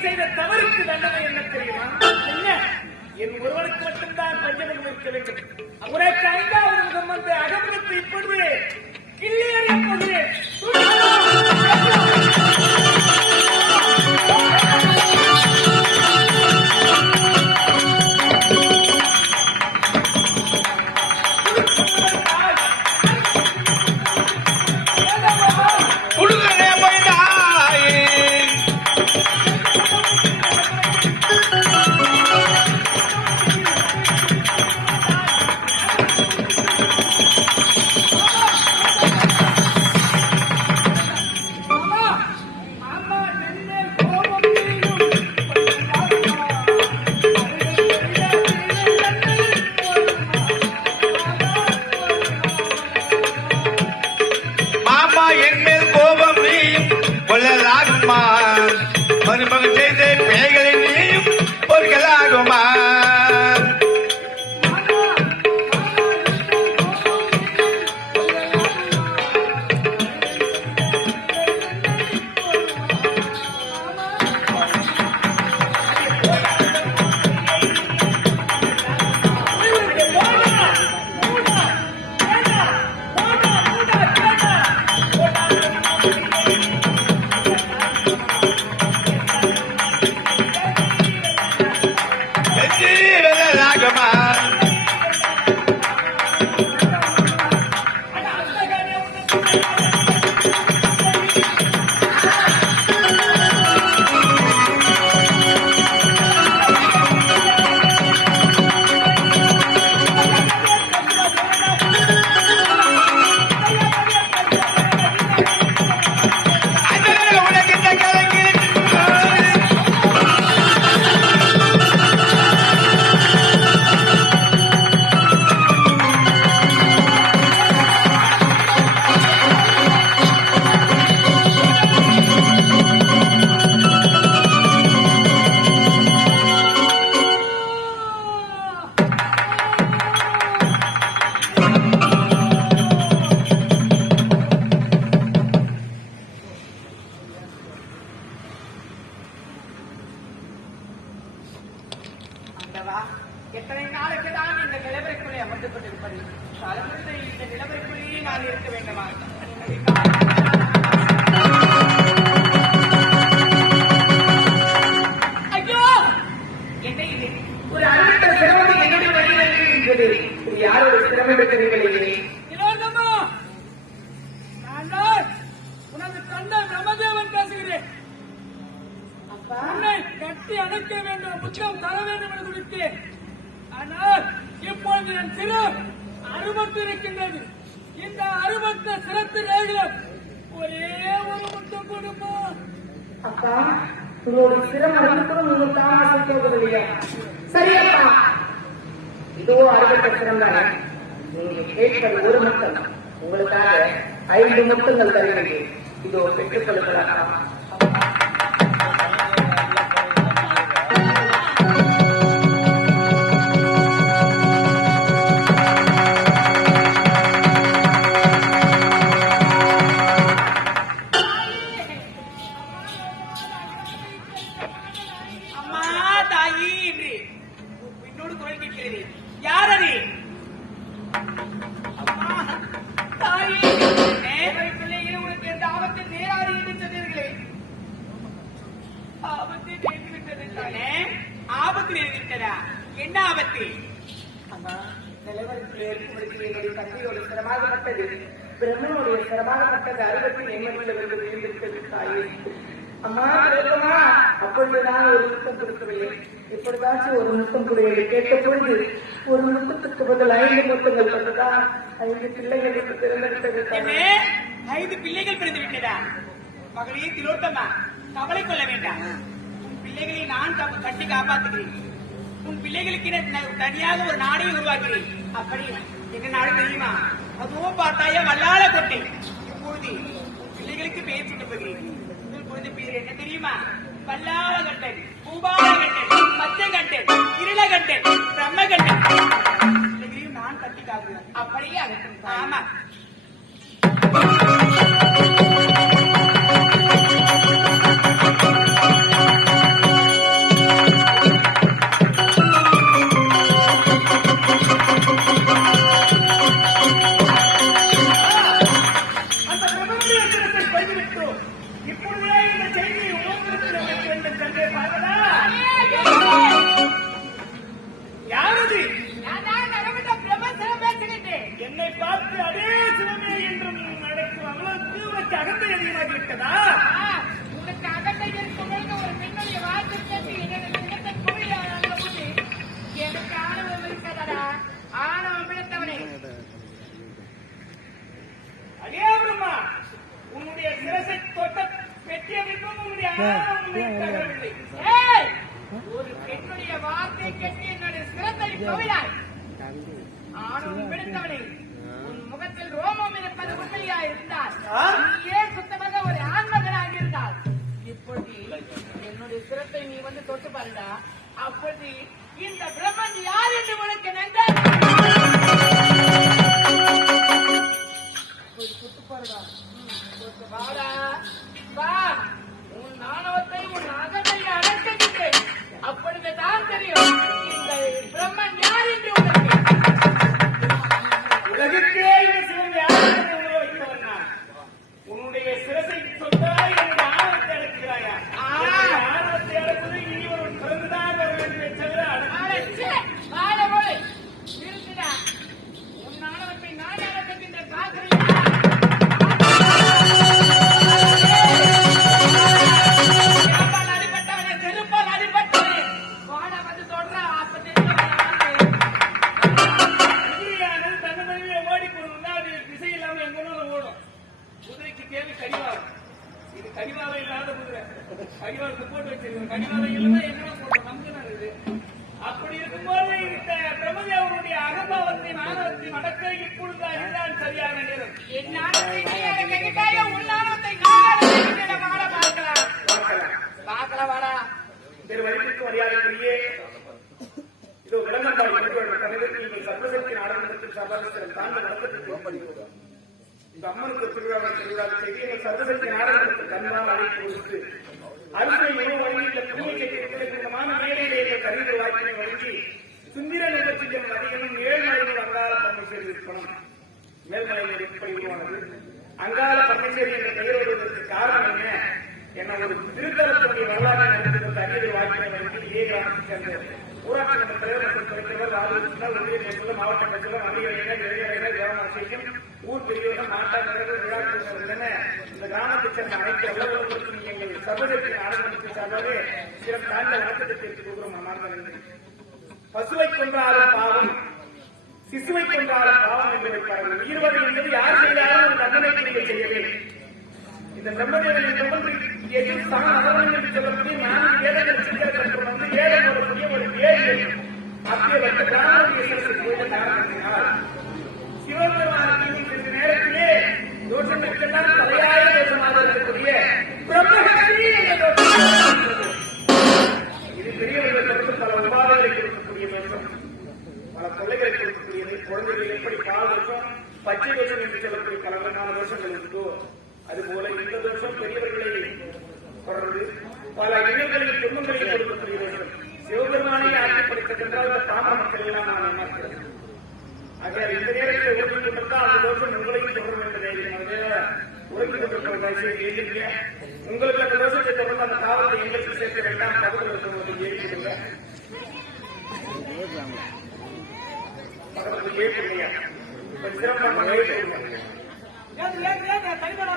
செய்த தவறுக்கு தண்டனை என்ன தெரியுமா? என்ன? என் ஒருவனுக்கு மட்டும்தான் பஞ்சமுகம் இருக்க வேண்டும். உனக்கு ஐந்தாவது முகம் வந்து அகமனத்தை இப்பொழுது கிள்ளி எறியப் நிலவரைக்குள்ளே தலைமுறை இந்த நிலவரைக்குள்ளேயே நான் இருக்க வேண்டுமா? அப்பா உங்களுடைய சிரம் அறுபத்தரும் நீங்கள் தான் போகவில்லையா சரி அப்பா இதோ அறுபட்ட சிரம் நீங்க கேட்பது ஒரு முத்தம் உங்களுக்காக ஐந்து முத்தங்கள் தருகிறேன். இதோ பெற்றுக் கொள்ளுங்கள் தாயி என்று என்னோடு குரல் கேட்கிறது யார் அது தாயி நேரை உனக்கு எந்த ஆபத்து நேராது என்று சொன்னீர்களே. ஆபத்து தானே? ஆபத்து நேர்ந்து என்ன ஆபத்து? அம்மா நிலவரத்தில் ஏற்படுத்தி என்னுடைய தந்தையோட சிரமாகப்பட்டது பிரம்மனுடைய சிரமாகப்பட்டது அறுபத்தி எண்பதில் வந்து விழுந்திருக்கிறது தாயே. அம்மா பிரதமா அப்பொழுது நான் ஒரு நுட்பம் கொடுக்கவில்லை. எப்படிதாச்சும் ஒரு நுட்பம் கொடுவில்லை கேட்ட பொழுது ஒரு நுட்பத்துக்கு பதில் ஐந்து முத்தங்கள் தந்துதான் ஐந்து பிள்ளைகளுக்கு பிறந்தெடுத்தது ஐந்து பிள்ளைகள் பிறந்து விட்டதா? மகளே திரோட்டமா கவலை கொள்ள வேண்டாம். உன் பிள்ளைகளை நான் கா- கட்டி காப்பாத்துகிறேன். உன் பிள்ளைகளுக்கு தனியாக ஒரு நாடே உருவாக்குகிறேன் அப்படி என்ன நாடு தெரியுமா? அதுவும் பார்த்தாயா வல்லால கொட்டை. இப்பொழுது உன் பிள்ளைகளுக்கு பெயர் சுட்ட போகிறேன். தொகுதி பேர் என்ன தெரியுமா? பல்லாளகட்டன் பூபாலகட்டன் பச்சைகட்டன் இருளகட்டன் பிரம்மகட்டன். இதையும் நான் கட்டி காக்குறேன் அப்படியே அகட்டன் ஆமா. இப்பொழுதே இந்த செய்தியை உணர்ந்திருக்கிற வேண்டும் சென்றே பார்க்கலா யாரது? என்னை பார்த்து அதே சிவமே என்றும் நடக்கும் அவ்வளவு தீவிர அகந்தை அதிகமாகிவிட்டதா? கேட்டு என்னுடைய சிரத்தை கவிழாய். ஆணும் பிடித்தவனே உன் முகத்தில் ரோமம் இருப்பது உண்மையா இருந்தால் நீயே சுத்தமாக ஒரு ஆண்மகனாக இருந்தால் இப்பொழுது என்னுடைய சிரத்தை நீ வந்து தொட்டு பாருடா அப்பொழுது இந்த தேவை கடிவாளம். இது கடிவாளம் இல்லாத குதிரை. கடிவாளத்தை போட்டு வச்சிருக்கோம். கடிவாளம் இல்லாம என்ன போடுறோம் நமக்கு இது. அப்படி இருக்கும்போது இந்த பிரபதி அவருடைய அகம்பாவத்தை மாணவத்தை அடக்க இப்பொழுது அதுதான் சரியான நேரம். என் ஆணவத்தை அம்மனுக்கு திருவிழாவை திருவிழா செய்து எங்கள் சர்வசக்தி கொடுத்து புண்ணிய கருவிகள் வழங்கி சுந்திர நிகழ்ச்சிகள் அதிகமும் ஏழ்மலையில் அங்காள பரமேஸ்வரி விற்பனம் மேல்மலையில் எப்படி உருவானது பரமேஸ்வரி என்ற பெயர் வருவதற்கு காரணம் என்ன என்ன ஒரு திருத்தலத்துடைய வரலாற்றை நடத்துவதற்கு வழங்கி ஏ கிராமத்தை சேர்ந்த ஊராட்சி மன்ற தலைவர் மற்றும் துணைத்தலைவர் ராஜேந்திரன் ஒன்றிய மாவட்ட கட்சியில் மண்டியடைகள் இளைஞர்கள் ஊர் பெரியவர்கள் மாட்டாளர்கள் விழாக்கள் என இந்த கிராமத்தைச் அனைத்து எங்கள் சார்பாக வணக்கத்தை தெரிவித்துக் கொள்கிறோம் நன்றி பசுவை கொன்றாலும் பாவம் சிசுவை கொன்றாலும் பாவம் என்று வைப்பார்கள் உயிர்வது என்பது யார் செய்தாலும் ஒரு தண்டனைக்கு நீங்கள் செய்ய இந்த பிரம்மதேவனின் தொடர்ந்து எதிர் சம நகரம் என்று சொல்லக்கூடிய நான்கு வேதங்கள் சிந்தனை வந்து வேதம் வரக்கூடிய ஒரு வேறு அப்படிப்பட்ட பிராமணிய காரணத்தினால் பல தோஷங்கள் உண்டோ அதுபோல இந்த தோஷம் பெரியவர்களை தொடர்ந்து பல இனங்களில் துன்பங்களை கொடுக்கக்கூடிய தோஷம் சிவபெருமானை ஆட்சிப்படுத்தென்றால் இந்த பாமர மக்கள் எல்லாம் நான் ஏமாற்றுகிறேன் ஆகையால் இந்த நேரத்தில் உறுதி கொண்டிருந்தால் அந்த தோஷம் உங்களையும் தொடரும் என்பதை உறுதி கொண்டிருக்கிற தயவுசெய்து எழுதுங்க உங்களுக்கு அந்த தோஷத்தை தொடர்ந்து அந்த காவலை எங்களுக்கு சேர்க்க வேண்டாம். தகவல் இருக்கிறவங்க எழுதிடுங்க பக்கத்துல சிறப்பான ஏன் ஏன் ஏன் தனிப்பட்ட